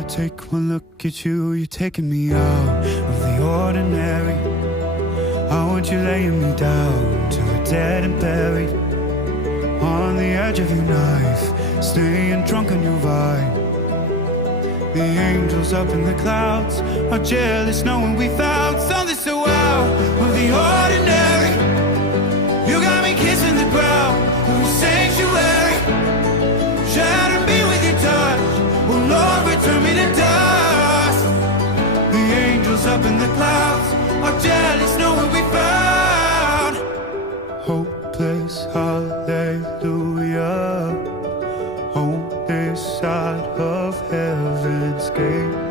I take one look at you, you're taking me out of the ordinary. I want you laying me down till we're dead and buried, on the edge of your knife, staying drunk on your vine. The angels up in the clouds are jealous knowing we found something so out of the ordinary. You got me kissing the ground of your sanctuary, shatter me with your touch, oh Lord, return me to dust. The angels up in the clouds are jealous knowing we found hopeless hallelujah on this side of heaven's gate.